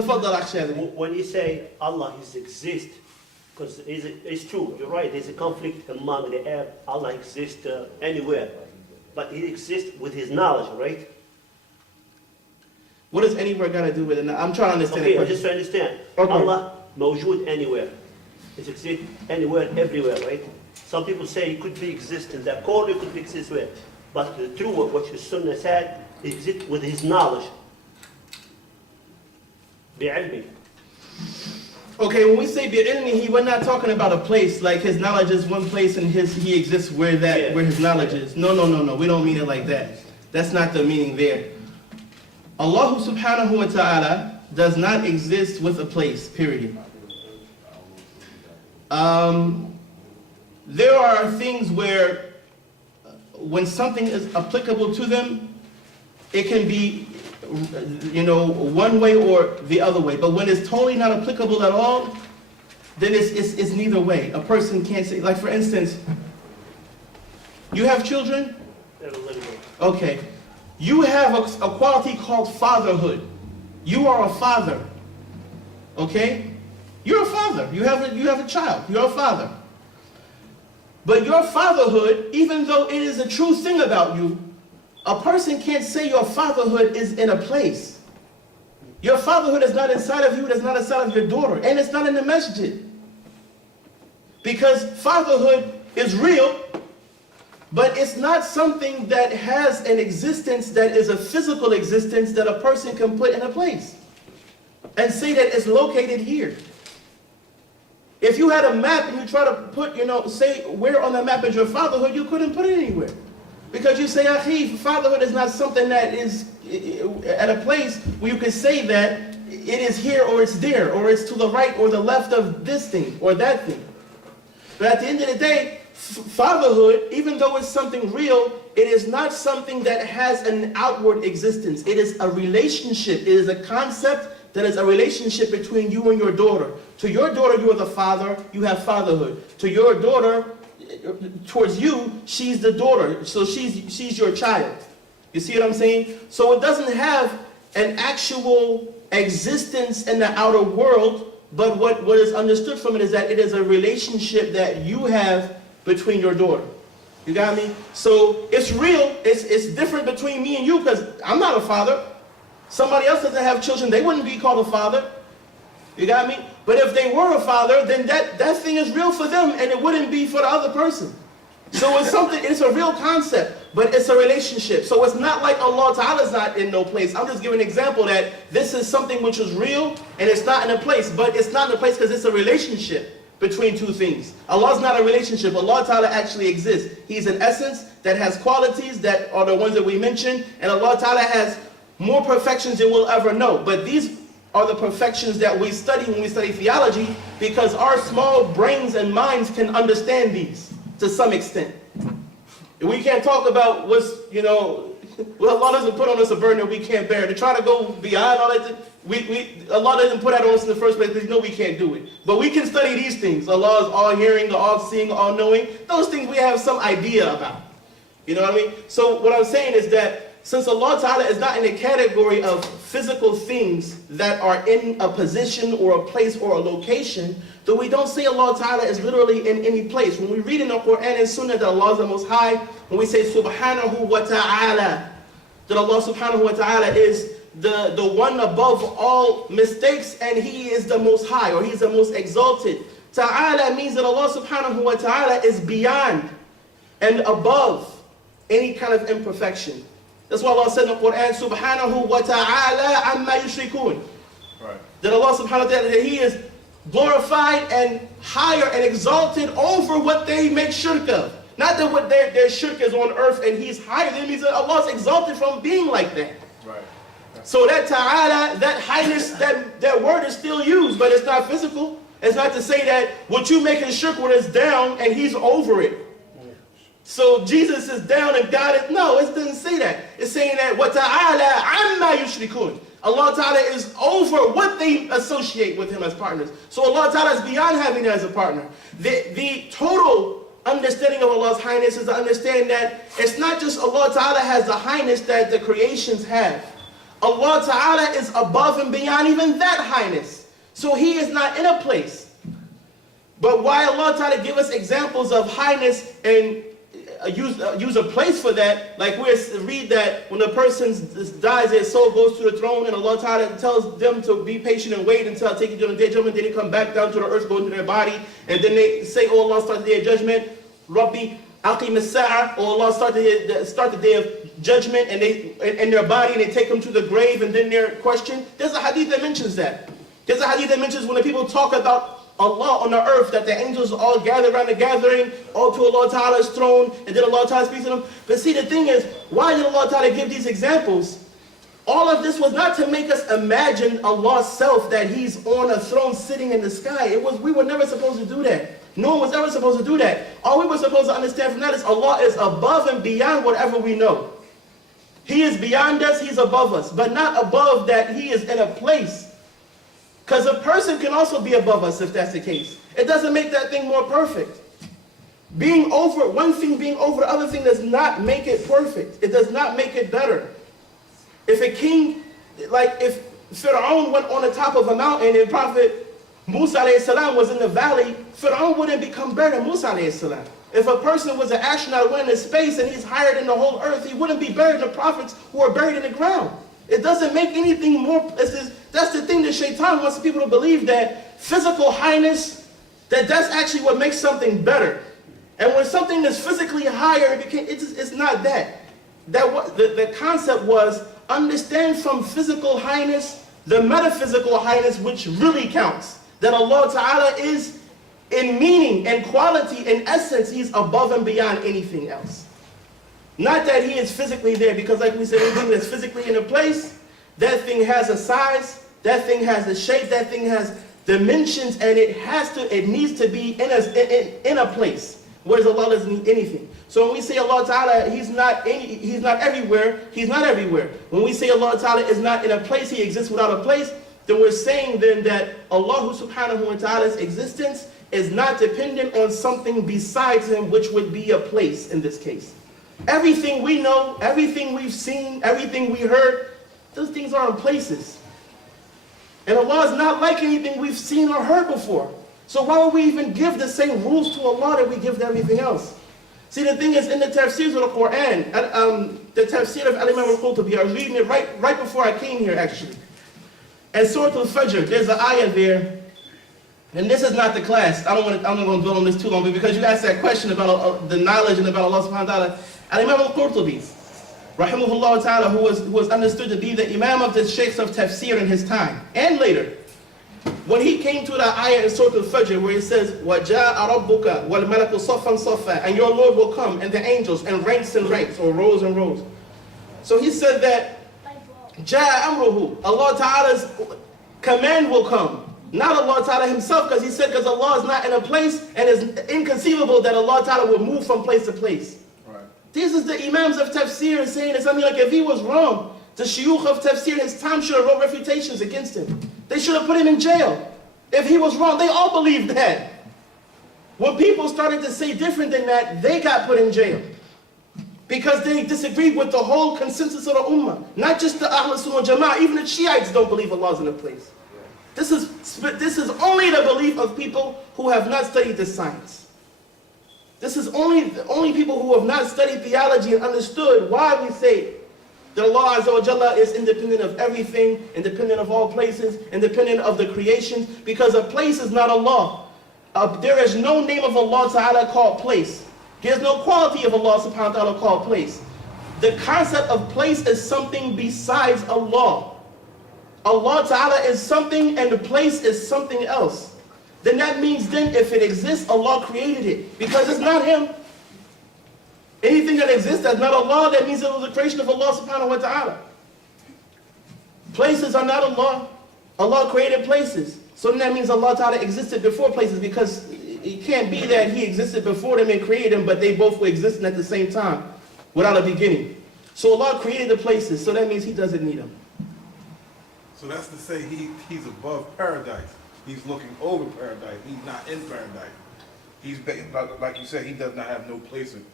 تفضل أخ شاذلي. When you say Allah exists, because it's true, you're right, there's a conflict among the Arab. Allah exists anywhere, but He exists with His knowledge, right? What does anywhere got to do with it? I'm trying to understand. Okay, I just trying to understand. Okay. Allah mawjood anywhere. It exists anywhere, everywhere, right? Some people say it could be exist in that corner, it could be exist where. But the true of what the Sunnah said, it exists with His knowledge. بعلمه. Okay, when we say bi'ilmihi, we're not talking about a place, like His knowledge is one place and He exists where His knowledge is. No, we don't mean it like that. That's not the meaning there. Allah subhanahu wa ta'ala does not exist with a place, period. There are things where when something is applicable to them, it can be, one way or the other way. But when it's totally not applicable at all, then it's neither way. A person can't say, like for instance, you have children? Okay. You have a quality called fatherhood. You are a father. Okay? You're a father. You have a child. You're a father. But your fatherhood, even though it is a true thing about you, a person can't say your fatherhood is in a place. Your fatherhood is not inside of you, it is not inside of your daughter, and it's not in the masjid. Because fatherhood is real, but it's not something that has an existence that is a physical existence that a person can put in a place and say that it's located here. If you had a map and you try to put, say where on the map is your fatherhood, you couldn't put it anywhere. Because you say, Akhi, fatherhood is not something that is at a place where you can say that it is here or it's there, or it's to the right or the left of this thing or that thing. But at the end of the day, fatherhood, even though it's something real, it is not something that has an outward existence. It is a relationship. It is a concept that is a relationship between you and your daughter. To your daughter, you are the father, you have fatherhood. To your daughter, towards you, she's the daughter, so she's your child. You see what I'm saying? So it doesn't have an actual existence in the outer world, but what is understood from it is that it is a relationship that you have between your daughter. You got me? So it's real. It's different between me and you, because I'm not a father. Somebody else doesn't have children, they wouldn't be called a father. You got me? But if they were a father, then that thing is real for them, and it wouldn't be for the other person. So it's a real concept, but it's a relationship. So it's not like Allah Ta'ala is not in no place. I'm just giving an example that this is something which is real, and it's not in a place. But it's not in a place because it's a relationship between two things. Allah's not a relationship. Allah Ta'ala actually exists. He's an essence that has qualities that are the ones that we mentioned, and Allah Ta'ala has more perfections than we'll ever know. But these are the perfections that we study when we study theology, because our small brains and minds can understand these to some extent. We can't talk about what's, well, Allah doesn't put on us a burden that we can't bear. To try to go beyond all that, Allah doesn't put that on us in the first place because we can't do it. But we can study these things. Allah is all-hearing, all-seeing, all-knowing. Those things we have some idea about. You know what I mean? So what I'm saying is that since Allah Ta'ala is not in the category of physical things that are in a position or a place or a location, then we don't say Allah Ta'ala is literally in any place. When we read in the Quran and Sunnah that Allah is the Most High, when we say Subhanahu wa Ta'ala, that Allah Subhanahu wa Ta'ala is the one above all mistakes, and He is the Most High, or He's the most exalted. Ta'ala means that Allah Subhanahu wa Ta'ala is beyond and above any kind of imperfection. That's why Allah said in the Quran, Subhanahu wa ta'ala amma yushrikun. Right. That Allah subhanahu wa ta'ala, that He is glorified and higher and exalted over what they make shirk of. Not that what their shirk is on earth and He's higher than, means that Allah is exalted from being like that. Right. So that ta'ala, that highness, that word is still used, but it's not physical. It's not to say that what you make in shirk when it's down and He's over it. So Jesus is down and God is, no, it doesn't say that. It's saying that wa ta'ala amma yushrikun. Allah Ta'ala is over what they associate with Him as partners. So Allah Ta'ala is beyond having that as a partner. The total understanding of Allah's highness is to understand that it's not just Allah Ta'ala has the highness that the creations have. Allah Ta'ala is above and beyond even that highness. So He is not in a place. But why Allah Ta'ala give us examples of highness and use a place for that, like we read that when a person dies, their soul goes to the throne, and Allah Ta'ala tells them to be patient and wait until I take you to the day of judgment. Then they come back down to the earth, go into their body, and then they say, oh Allah, start the day of judgment. Rabbi Aqim as-sa'a, oh Allah, start the day of judgment, and they in their body, and they take them to the grave, and then they're questioned. There's a hadith that mentions that. There's a hadith that mentions when the people talk about Allah on the earth, that the angels all gather around the gathering, all to Allah Ta'ala's throne, and then Allah Ta'ala speaks to them. But see, the thing is, why did Allah Ta'ala give these examples? All of this was not to make us imagine Allah's self, that He's on a throne sitting in the sky. We were never supposed to do that. No one was ever supposed to do that. All we were supposed to understand from that is Allah is above and beyond whatever we know. He is beyond us, He's above us, but not above that He is in a place. Because a person can also be above us if that's the case. It doesn't make that thing more perfect. Being over, one thing being over the other thing does not make it perfect. It does not make it better. If a king, like if Fir'aun went on the top of a mountain and Prophet Musa alayhi salam was in the valley, Fir'aun wouldn't become better than Musa alayhi salam. If a person was an astronaut went into space and he's higher than the whole earth, he wouldn't be better than the prophets who are buried in the ground. It doesn't make anything more. That's the thing that Shaitan wants people to believe, that physical highness, that's actually what makes something better. And when something is physically higher, it's not that. The concept was understand from physical highness, the metaphysical highness which really counts. That Allah Ta'ala is in meaning and quality, in essence, He's above and beyond anything else. Not that He is physically there, because like we said, anything that's physically in a place, that thing has a size, that thing has a shape, that thing has dimensions, and it needs to be in a place. Whereas Allah doesn't need anything. So when we say Allah Ta'ala, He's not everywhere, He's not everywhere. When we say Allah Ta'ala is not in a place, He exists without a place, then we're saying then that Allah Subhanahu wa Ta'ala's existence is not dependent on something besides Him, which would be a place in this case. Everything we know, everything we've seen, everything we heard, those things are in places. And Allah is not like anything we've seen or heard before. So why would we even give the same rules to Allah that we give to everything else? See, the thing is, in the tafsirs of the Quran, the tafsir of Al-Imam al-Qurtubi, I was reading it right before I came here, actually. And Surah Al-Fajr, there's an ayah there, and this is not the class. I'm not going to dwell on this too long, but because you asked that question about the knowledge and about Allah subhanahu wa ta'ala, Al-Imam al-Qurtubi, rahimahullah ta'ala, who was understood to be the Imam of the Sheikhs of Tafsir in his time, and later, when he came to that ayah in Surah Al-Fajr where it says, وَجَاءَ رَبُّكَ وَالْمَلَكُ صَفًّا صَفًّا, and your Lord will come, and the angels, and ranks, or rows and rows. So he said that, جَاءَ أَمْرُهُ, Allah Ta'ala's command will come. Not Allah Ta'ala Himself, because He said, because Allah is not in a place, and it's inconceivable that Allah Ta'ala will move from place to place. Right. This is the Imams of Tafsir saying that something like, if he was wrong, the Shuyukh of Tafsir in his time should have wrote refutations against him. They should have put him in jail. If he was wrong, they all believed that. When people started to say different than that, they got put in jail. Because they disagreed with the whole consensus of the Ummah. Not just the Ahl Sunnah Jama'ah, even the Shiites don't believe Allah's in a place. This is only the belief of people who have not studied this science. This is only people who have not studied theology and understood why we say that Allah Azza wa Jalla is independent of everything, independent of all places, independent of the creations, because a place is not Allah. There is no name of Allah Ta'ala called place. There's no quality of Allah Subhanahu wa Ta'ala called place. The concept of place is something besides Allah. Allah Ta'ala is something and the place is something else. Then that means then if it exists, Allah created it. Because it's not Him. Anything that exists that's not Allah, that means it was a creation of Allah Subhanahu wa Ta'ala. Places are not Allah. Allah created places. So then that means Allah Ta'ala existed before places, because it can't be that He existed before them and created them, but they both were existing at the same time without a beginning. So Allah created the places, so that means He doesn't need them. So that's to say He's above paradise. He's looking over paradise. He's not in paradise. He's, like you said, He does not have no placement.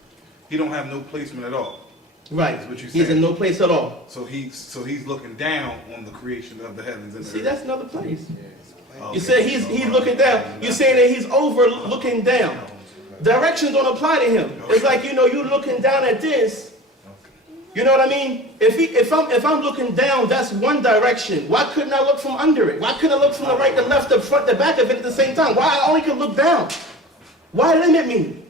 He don't have no placement at all. Right. Is what you're He's saying. in no place at all. So he's looking down on the creation of the heavens and the See, earth. that's another place. Okay. You say he's looking down. You're saying that he's over looking down. Directions don't apply to him. It's like, you looking down at this. You know what I mean? If I'm looking down, that's one direction. Why couldn't I look from under it? Why couldn't I look from the right, the left, the front, the back of it at the same time? Why I only can look down? Why limit me?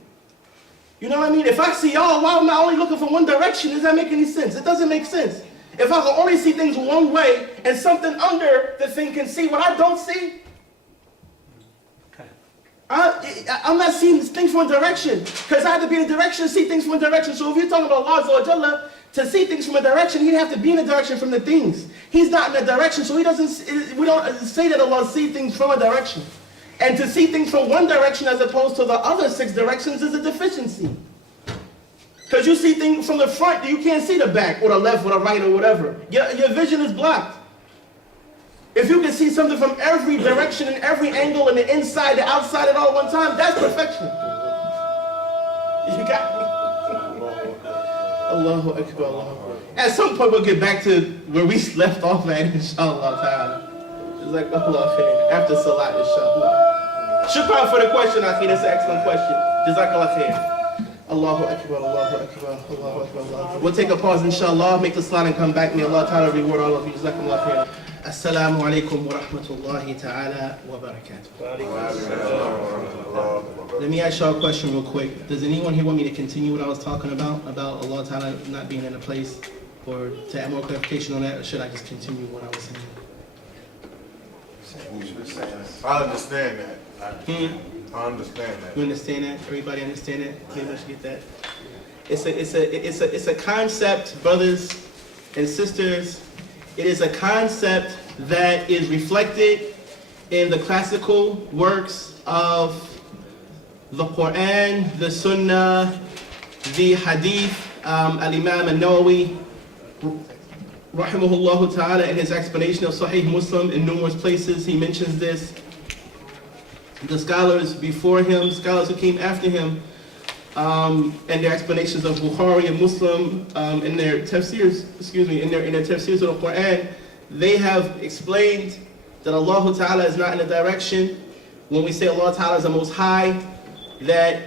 You know what I mean? If I see y'all, why am I only looking from one direction? Does that make any sense? It doesn't make sense. If I can only see things one way and something under the thing can see what I don't see, I'm not seeing things from one direction, because I have to be in a direction to see things from one direction. So if you're talking about Allah Azza wa Jalla, to see things from a direction, he'd have to be in a direction from the things. He's not in a direction, so we don't say that Allah sees things from a direction. And to see things from one direction as opposed to the other 6 directions is a deficiency. Because you see things from the front, you can't see the back or the left or the right or whatever. Your vision is blocked. If you can see something from every direction and every angle and the inside, the outside at all one time, that's perfection. You got me? Allahu Akbar, Allahu Akbar. At some point we'll get back to where we left off at, inshallah ta'ala. It's like Allah khair. After salat, inshallah. Shukran for the question, Akhi. That's an excellent question. Jazakallah khair. Allahu Akbar, Allahu Akbar, Allahu Akbar, Allahu Akbar. We'll take a pause, inshallah, make the salat and come back. May Allah ta'ala reward all of you. Jazakallah khair. Assalamu alaikum wa rahmatullahi ta'ala wa barakatuh. Let me ask y'all a question real quick. Does anyone here want me to continue what I was talking about Allah ta'ala not being in a place, or to add more clarification on that, or should I just continue what I was saying? I understand that. I understand that. You understand that? Everybody understand that? Maybe I should get that. It's a concept, brothers and sisters. It is a concept that is reflected in the classical works of the Quran, the Sunnah, the Hadith. Al-Imam al-Nawawi, rahimahullah ta'ala, in his explanation of Sahih Muslim, in numerous places he mentions this. The scholars before him, scholars who came after him, and their explanations of Bukhari and Muslim, in their tafsirs, in their tafsirs of the Quran, they have explained that Allah Ta'ala is not in a direction. When we say Allah Ta'ala is the most high, that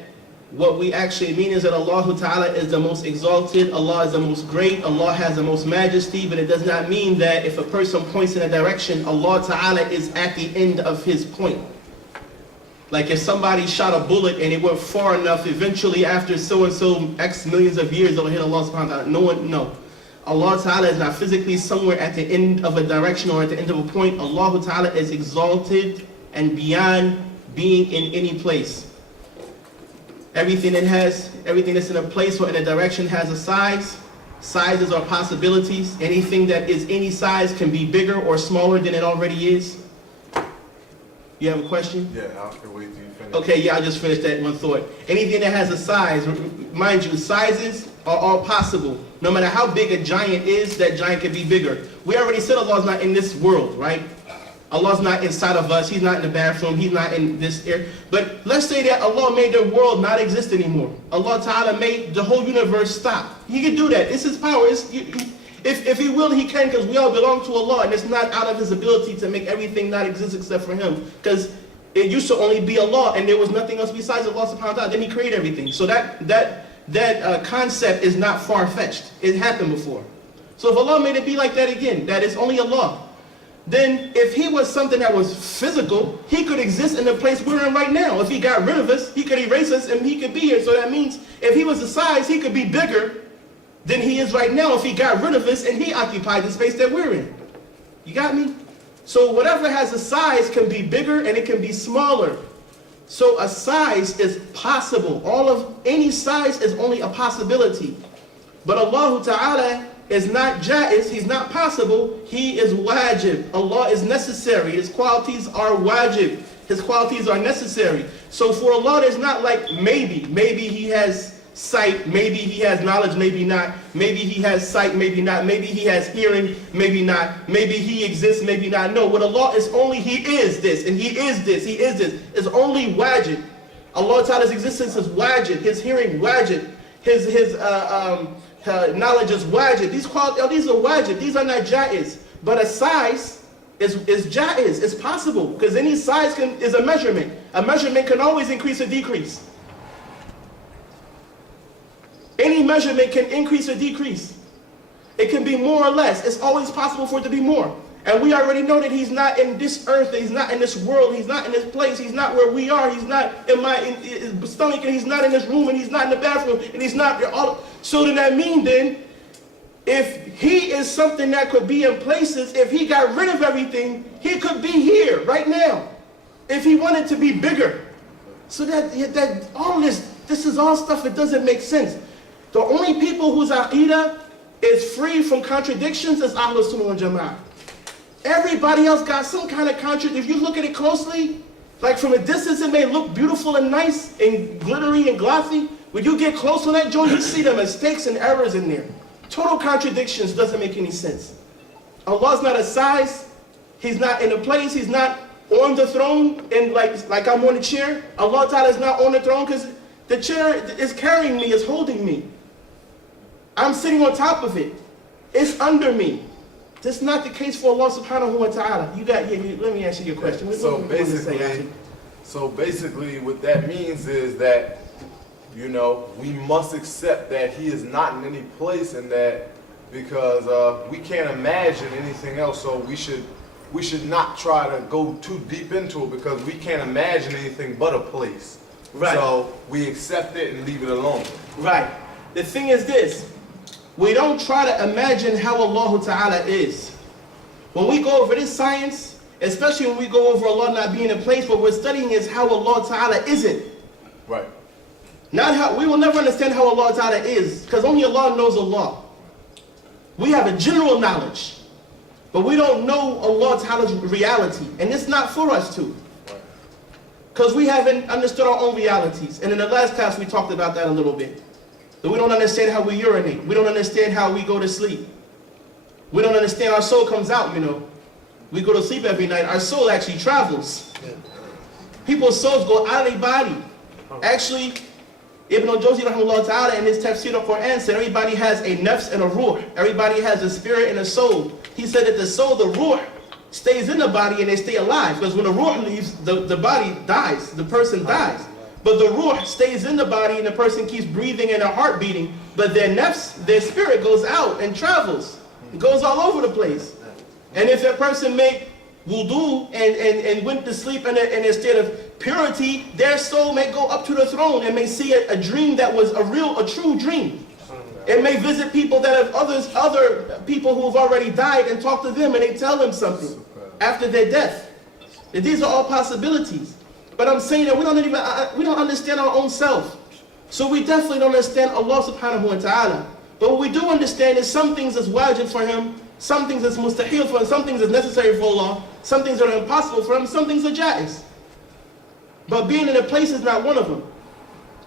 what we actually mean is that Allah Ta'ala is the most exalted, Allah is the most great, Allah has the most majesty, but it does not mean that if a person points in a direction, Allah Ta'ala is at the end of his point. Like if somebody shot a bullet and it went far enough, eventually after so-and-so X millions of years, it'll hit Allah subhanahu wa ta'ala. No. Allah Ta'ala is not physically somewhere at the end of a direction or at the end of a point. Allah Ta'ala is exalted and beyond being in any place. Everything that's in a place or in a direction has a size. Sizes are possibilities. Anything that is any size can be bigger or smaller than it already is. You have a question? Yeah, I'll wait till you finish. Okay, yeah, I'll just finish that one thought. Anything that has a size, mind you, sizes are all possible. No matter how big a giant is, that giant can be bigger. We already said Allah's not in this world, right? Allah's not inside of us. He's not in the bathroom. He's not in this area. But let's say that Allah made the world not exist anymore. Allah Ta'ala made the whole universe stop. He can do that. It's His power. If He will, He can, because we all belong to Allah, and it's not out of His ability to make everything not exist except for Him. Because it used to only be Allah, and there was nothing else besides Allah subhanahu wa ta'ala. Then He created everything. So that concept is not far-fetched. It happened before. So if Allah made it be like that again, that it's only Allah, then if He was something that was physical, He could exist in the place we're in right now. If He got rid of us, He could erase us, and He could be here. So that means if He was the size, He could be bigger than He is right now if He got rid of us and He occupied the space that we're in. You got me? So whatever has a size can be bigger and it can be smaller. So a size is possible. Any size is only a possibility. But Allah Ta'ala is not jaiz, He's not possible, He is wajib. Allah is necessary. His qualities are wajib. His qualities are necessary. So for Allah, there's not like maybe. Maybe He has sight, maybe He has knowledge, maybe not. Maybe He has sight, maybe not. Maybe He has hearing, maybe not. Maybe He exists, maybe not. No, with Allah is only He is this, and He is this, He is this. It's only wajib. Allah Ta'ala's existence is wajib. His hearing, wajib. His knowledge is wajib. These are wajib. These are not jaiz. But a size is jaiz. It's possible because any size is a measurement. A measurement can always increase or decrease. Any measurement can increase or decrease. It can be more or less. It's always possible for it to be more. And we already know that he's not in this earth, he's not in this world, he's not in this place, he's not where we are, he's not in his stomach, and he's not in this room, and he's not in the bathroom, and he's not all. So does that mean then, if he is something that could be in places, if he got rid of everything, he could be here right now. If he wanted to be bigger. So that all this is all stuff that doesn't make sense. The only people whose aqidah is free from contradictions is Ahlul Sunnah wal Jama'ah. Everybody else got some kind of contradiction. If you look at it closely, like from a distance it may look beautiful and nice and glittery and glossy. When you get close to that joint, you see the mistakes and errors in there. Total contradictions, doesn't make any sense. Allah's not a size. He's not in a place. He's not on the throne and like I'm on the chair. Allah Ta'ala is not on the throne because the chair is carrying me, is holding me. I'm sitting on top of it. It's under me. That's not the case for Allah Subhanahu wa Ta'ala. Let me answer your question. So basically what that means is that, you know, we must accept that he is not in any place in that because we can't imagine anything else. So we should not try to go too deep into it because we can't imagine anything but a place. Right. So we accept it and leave it alone. Right. The thing is this. We don't try to imagine how Allah Ta'ala is. When we go over this science, especially when we go over Allah not being in a place, what we're studying is how Allah Ta'ala isn't. Right. Not how, we will never understand how Allah Ta'ala is, because only Allah knows Allah. We have a general knowledge, but we don't know Allah Ta'ala's reality, and it's not for us to. Because we haven't understood our own realities. And in the last class we talked about that a little bit. That we don't understand how we urinate. We don't understand how we go to sleep. We don't understand our soul comes out, you know. We go to sleep every night. Our soul actually travels. People's souls go out of their body. Actually, Ibn al-Jawzi rahimahullah ta'ala in his tafsir of Quran said everybody has a nafs and a ruh. Everybody has a spirit and a soul. He said that the soul, the ruh, stays in the body and they stay alive. Because when the ruh leaves, the body dies. The person dies. But the ruh stays in the body and the person keeps breathing and their heart beating. But their nafs, their spirit goes out and travels. It goes all over the place. And if that person made wudu and went to sleep in a state of purity, their soul may go up to the throne and may see a dream that was a true dream. It may visit people that have other people who have already died and talk to them and they tell them something after their death. And these are all possibilities. But I'm saying that we don't understand our own self. So we definitely don't understand Allah Subhanahu wa Ta'ala. But what we do understand is some things is wajib for him, some things is mustahil for him, some things is necessary for Allah, some things are impossible for him, some things are jaiz. But being in a place is not one of them.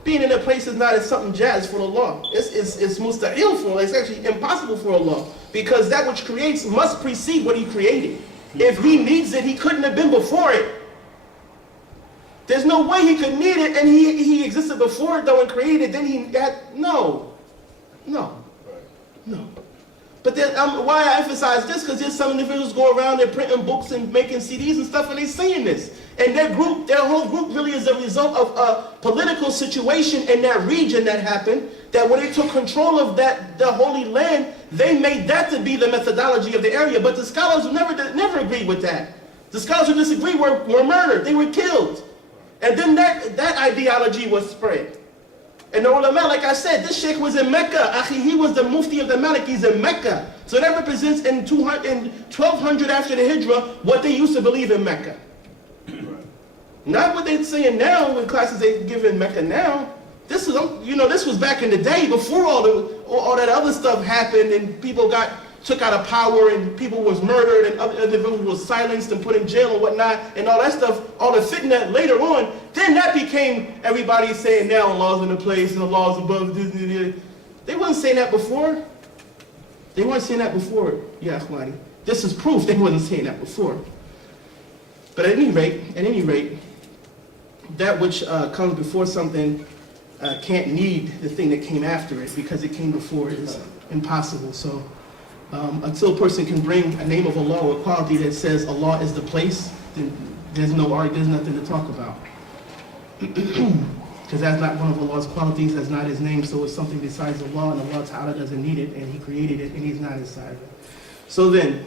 Being in a place is not something jaiz for Allah. It's mustahil for Allah. It's actually impossible for Allah. Because that which creates must precede what he created. If he needs it, he couldn't have been before it. There's no way he could need it and he existed before it though and created it, then he had, no. But then, why I emphasize this, because there's some individuals go around, they're printing books and making CDs and stuff and they're saying this. And their whole group really is a result of a political situation in that region that happened, that when they took control of the Holy Land, they made that to be the methodology of the area. But the scholars who never agreed with that. The scholars who disagreed were murdered, they were killed. And then that ideology was spread. And the ulama, like I said, this sheikh was in Mecca. He was the mufti of the Malikis in Mecca. So that represents in 1200 after the Hijrah, what they used to believe in Mecca. Not what they're saying now, in classes they give in Mecca now. This is, this was back in the day, before all that other stuff happened and people took out of power and people was murdered and other individuals was silenced and put in jail and whatnot and all that stuff, all the fitna later on, then that became everybody saying now Allah's in the place and Allah's above this. They weren't saying that before. They weren't saying that before. Yeah, Akhwani. This is proof they wasn't saying that before. But at any rate, that which comes before something can't need the thing that came after it because it came before it is impossible. So until a person can bring a name of Allah or a quality that says Allah is the place, then there's nothing to talk about. Because that's not one of Allah's qualities, that's not His name, so it's something besides Allah, and Allah Ta'ala doesn't need it, and He created it, and He's not inside of it. So then,